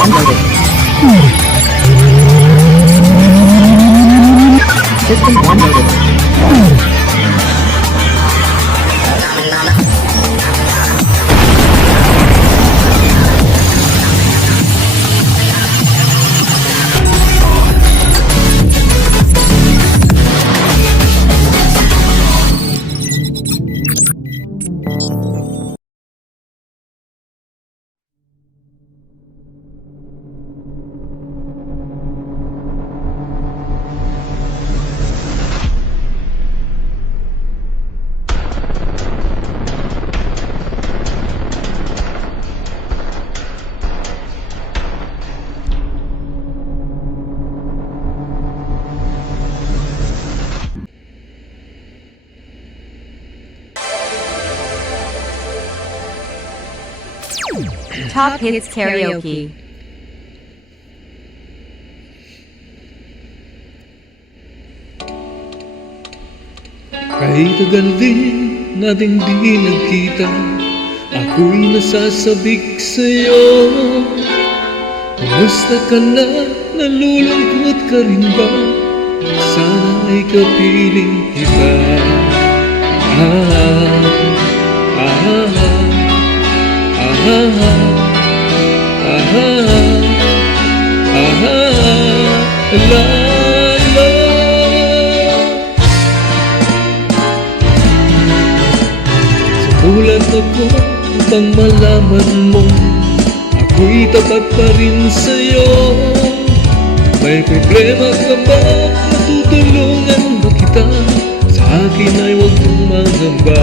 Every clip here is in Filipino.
1 loaded. System 1 loaded. Top Hits Karaoke. Kahit tagal din nating di nagkita, ako'y nasasabik sa'yo. Kumusta ka na? Nalulungkot ka rin ba? Sana ay kapiling kita. La la. Sulat ako upang malaman mo ako'y tapat pa rin sa'yo. May problema ka ba? Matutulungan ba kita? Sa akin ay huwag mong mangamba.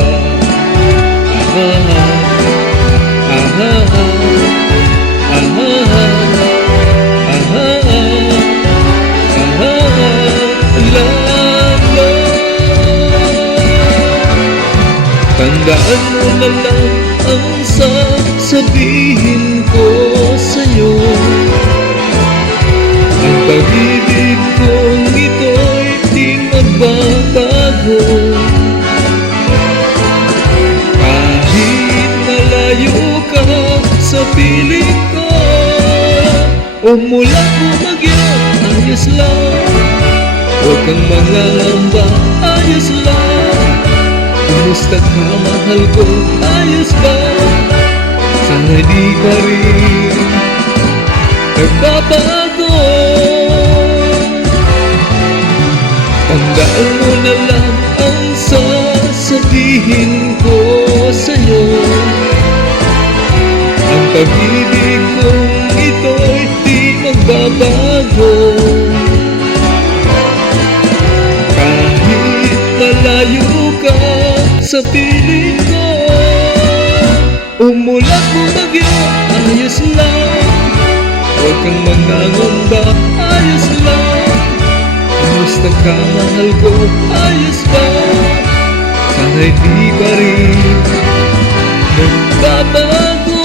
Tandaan mo na lang ang sasabihin ko sa'yo. Ang pag-ibig kong ito'y di magbabago. Kahit malayo ka sa piling ko, o mula bumagyo, ayos lang. Huwag kang mangangamba, ayos lang. Kumusta ka, mahal ko? Ayos ba? Sana di pa rin nagbabago. Tandaan mo na lang ang sasabihin ko sa'yo. Ang pag-ibig kong ito'y di magbabago. Kahit malayo ka sa piling ko, umulat bumagyo, ayos lang. Huwag kang mangangamba, ayos lang. Kumusta ka, mahal ko? Ayos ba? Sana'y di pa rin nagbabago.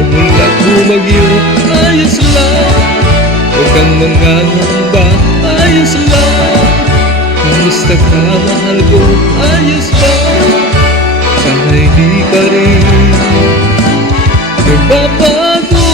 Umulat bumagyo, ayos lang. Huwag kang mangangamba, ayos lang. Kumusta ka, mahal ko? Ayos ba? Sana'y di pa rin nagbabago.